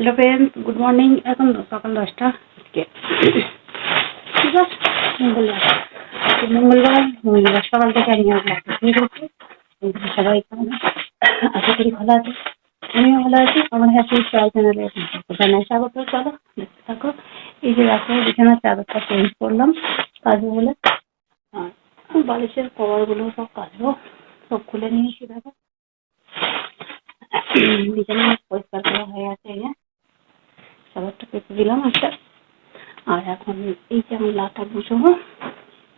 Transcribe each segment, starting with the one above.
Hello friends, good morning. এখন সকাল 10টা আজকে ঠিক আছে। মঙ্গলবার সকাল থেকে আমি সবাই আশা করি ভালো আছে। আমিও ভালো আছি। আমার হ্যাপি ট্রাই চ্যানেলে জানাই স্বাগত। চলো দেখতে থাকো। এই যে রাতে বিছানার চাদরটা চেঞ্জ করলাম কাজে বলে, আর বালিশের কভারগুলো সব কাচবো, সব খুলে নিয়েছি। দেখো বিছানা পরিষ্কার করা হয়ে আছে। চাদরটা পেতে দিলাম একটা। আর এখন এই জানলাটা বুঝবো,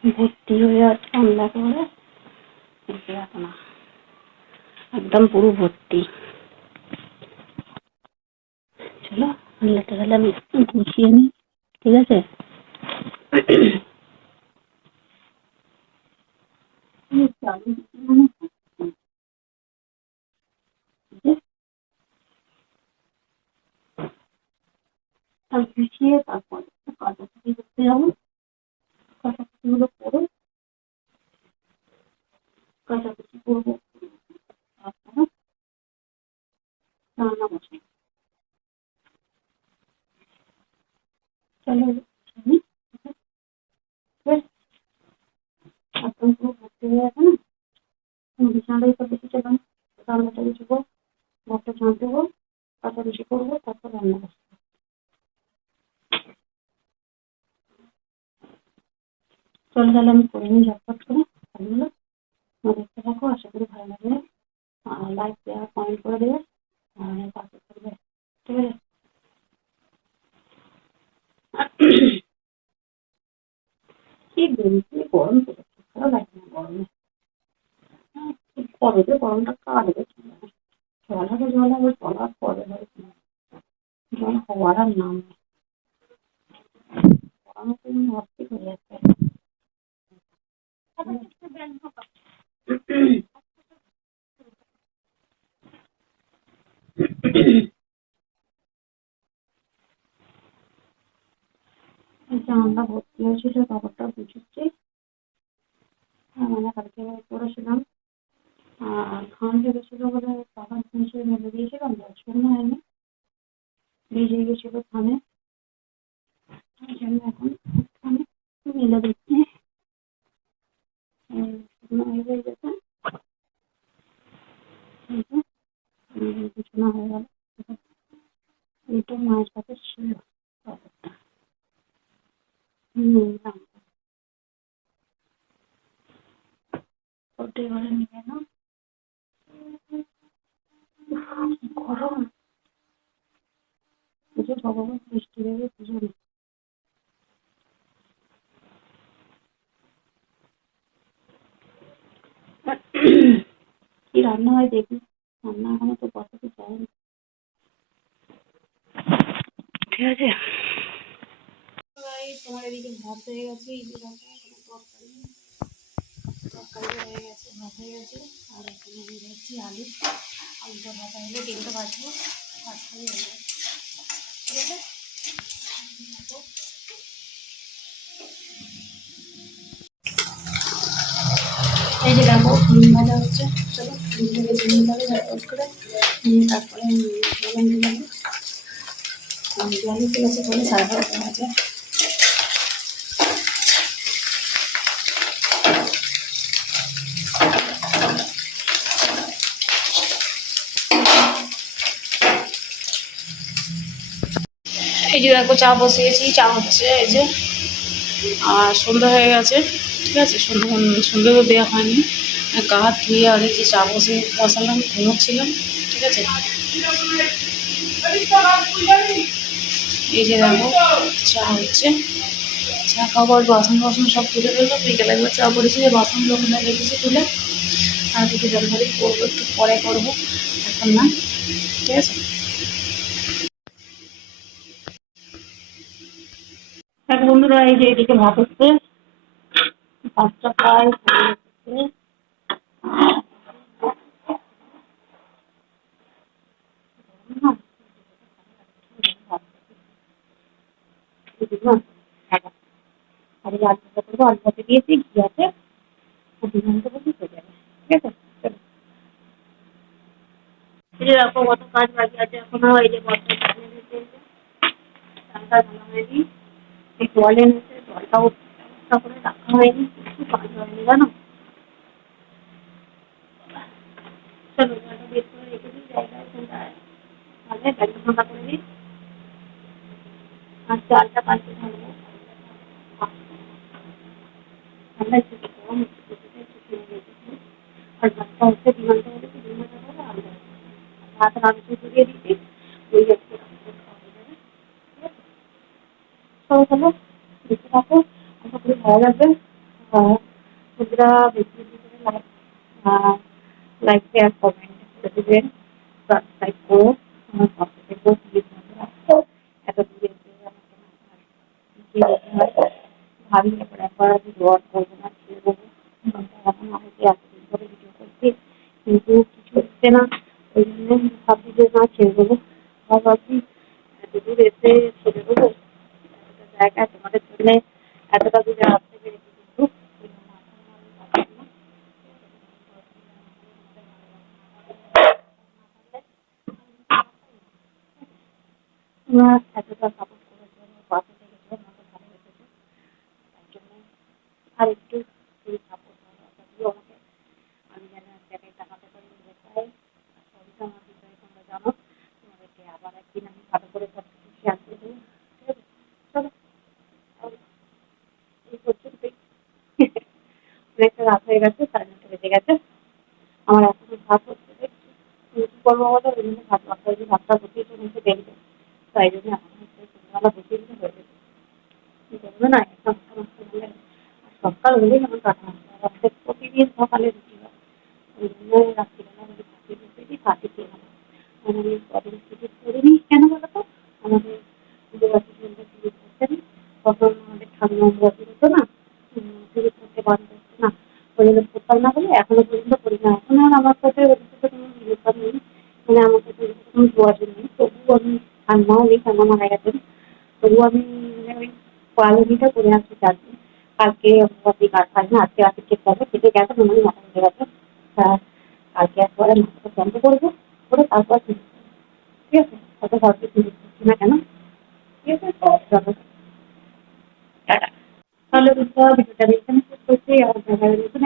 ভর্তি হয়ে আছে জানলা করে। এখন একদম পুরো ভর্তি। চলো জানলাটা তাহলে আমি গুছিয়ে নিই, ঠিক আছে। গুছিয়ে তারপর কাটাকুটি করতে যাবো। কাটাকুটিগুলো করে কাটাকুটি করবো, তারপরে রান্না বসাবো। চলো একদম পুরো ভর্তি হয়ে আছে না। বিছানাটাই তো বেশি চলাম, রান্নাটা গুছবো, ঘরটা ঝাঁট দেবো, কাটাকুটি করবো, তারপর রান্না বসাবো। চলো তাহলে আমি করে নিই ঝটপট করে কাজগুলো। দেখতে থাকো, আশা করি ভালো লাগবে। লাইক দেওয়া, কমেন্ট করে দেবে, পাশে থাকবে, ঠিক আছে। কি গরম পড়েছে, ভালো লাগছে না গরমে। কবে যে গরমটা কাটবে জল হবে চলার পরে হয়তো জল হওয়ার আর নাম নেই। গরমে তো অস্থির হয়ে যাচ্ছে। জানলা ভর্তি হয়েছিল, কাপড়টা গুছাচ্ছি। মানে কালকে করেছিলাম, আর ঘাম লেগেছিল বলে বাবার নিচে মেলে দিয়েছিলাম, শুকনো হয়নি, ভিজে গেছিল ঘামে। ওই জন্য এখন ঘামে মেলে দিচ্ছি, শুকনো হয়ে গেছে। বিছানা হয়ে গেল। এইটা মায়ের কাছে ছিল কাপড়টা, নিলাম ওটা এবারে নিয়ে এলাম। গরম পুজো ভগবান বৃষ্টি দেবে, পুজো নেই। কি রান্না হয় দেখি, রান্না এখনো তো বসাতে চাইনি, ঠিক আছে। তোমার এদিকে ভাত হয়ে গেছে, এই যে তরকারি তরকারি হয়ে গেছে, ভাত হয়ে গেছে। আর এখানে আমি দিচ্ছি আলুটা ভাজা হলে ডিমটা ভাজবো, ভাজতে হয়ে যাবে, ঠিক আছে। এই যে দেখো ডিম ভাজা হচ্ছে। চলো ডিমটাকে ভেজে নিতে হবে ঝটপট করে, নিয়ে তারপরে জল দিয়ে দেবো। জল দিতে গেছে বলে সার্ভার করা আছে। এই যে দেখো চা বসিয়েছি, চা হচ্ছে এই যে। আর সন্ধ্যা হয়ে গেছে, ঠিক আছে। সন্ধ্যা তো দেওয়া হয়নি, গা হাত ধুয়ে আগে যে চা বসালাম, ঘুমোচ্ছিলাম, ঠিক আছে। এই যে দেখো চা হচ্ছে, চা খাবার বাসন সব তুলে ফেলবো। বিকেলে একবার চা করেছি, যে বাসনগুলো ওখানে রেখেছি তুলে। আর দুটো জলভারি করবো, একটু পরে করবো, এখন না, ঠিক আছে। বন্ধুরা এই যে এদিকে ভাত হচ্ছে, ভাতটা প্রায় আর এই আলুটা করবো, আলুটাতে দিয়েছি ঘি আছে, 2 ঘন্টা মধ্যে হয়ে যাবে, ঠিক আছে। এই যে দেখো কত কাজ বাকি আছে এখনো। এই যে বর্ষা চালটা ঢালা হয়নি, এই জল এনেছে, জলটাও ব্যবস্থা করে রাখা হয়নি, কিছু কাজ হয়নি জানো। চলো জলটা বের করে রেখে দিই জায়গায়, তাহলে ব্যাগটা ফাঁকা করে দিই আর চালটা পাল্টে ঢালবো। ঠান্ডা একটু গরম একটু খেয়ে গেছে। আর ভাতটা হচ্ছে 2 ঘন্টা হলে 3 ঘন্টা পরে আলাদা ভাত রাঁধতে দিয়ে দিচ্ছি, ওই একটু খাওয়া হয়ে যাবে। ঠিক আছে, সবাই তাহলে দেখতে থাকো, আশা করি ভালো লাগবে। বন্ধুরা বেশি বেশি করে লাইক শেয়ার কমেন্ট করে দেবেন, সাবস্ক্রাইব করো, আমার পাশে থেকো, প্লিজ বন্ধুরা। এত দূরে এসে আমাকে ভাবি এবার একবার আমি দোয়া করবো না, ছেড়ে দেবো। এখন আমাকে এতদিন ধরে ভিডিও করছি, কিন্তু কিছু হচ্ছে না, ওই জন্য ভাবছি যে না ছেড়ে দেবো। ভাবছি এত দূর এসে ছেড়ে দেবো, এতটা জায়গা তোমাদের জন্য এতটা দূরে আসতে পেরেছি, কিন্তু তোমরা এতটা সাপোর্ট করেছো, আমার পাশে থেকেছো, আমাকে ভালোবেসেছো, তার জন্য আর একটু যদি সাপোর্ট দিও আমাকে, আমি যেন এক জায়গায় দাঁড়াতে পারি নিজের পায়ে। আর সবই তো আমার বিষয়ে তোমরা জানো, তোমাদেরকে আবার একদিন আমি ভালো করে সব কিছু শেয়ার করে দেবো। ঠিক আছে, চলো এই পর্যন্তই। অনেকটা রাত হয়ে গেছে, 9:30 বেজে গেছে, আমার এখনো ভাত হচ্ছে, দেখছি কি করবো বলো। ওই জন্য ভাতটা বসিয়েছি নিচে দেখবে, তাই জন্য এখন হচ্ছে সন্ধ্যাবেলা বসিয়ে দিলে হয়ে যাবে। বলবে না একটা মাথা নষ্ট হলে, আর সকাল হলেই আমার কাটা নষ্ট হয়, আমাদের প্রতিদিন সকালে রুটি হয়, ওই জন্য রাত্রিবেলা আমাদের ভাতই বসিয়ে দিই, ভাতই খেয়ে নেবো। আর আমি কদিন ছুটি করিনি কেন বলো তো, আমাদের দুর্গাপুজো ছুটি করছে না, তখন আমাদের ঠাকুমা দুর্গাপুজো হতো না, ছুটি করতে বাধ্য হচ্ছে না, ওই জন্য করতাম না বলে এখনো পর্যন্ত করি না। এখন আর আমার সাথে ওদের সাথে কোনো রিলেশন নেই, মানে আমার সাথে কোনো যোগাযোগ নেই, তবুও আমি ঠাম্মাও নেই, ঠাম্মা মারা গেছেন, তবুও আমি মানে ওই পালনিটা করে আসছি 4 দিন। কালকে অম্বুবাচী কাজ হয় না, আজকে রাতে খেতে হবে, খেতে গেছে মনে হয় মাথা ঘুরে গেছে। কালকে একবারে মাথাটা বন্ধ করবো, করে তারপর ঠিক আছে, অত ভাবছি ঠিক করছি না কেন। ঠিক আছে, চলো টাটা। তাহলে ভিডিওটা এখানে শেষ করছি, আর দেখা হবে নতুন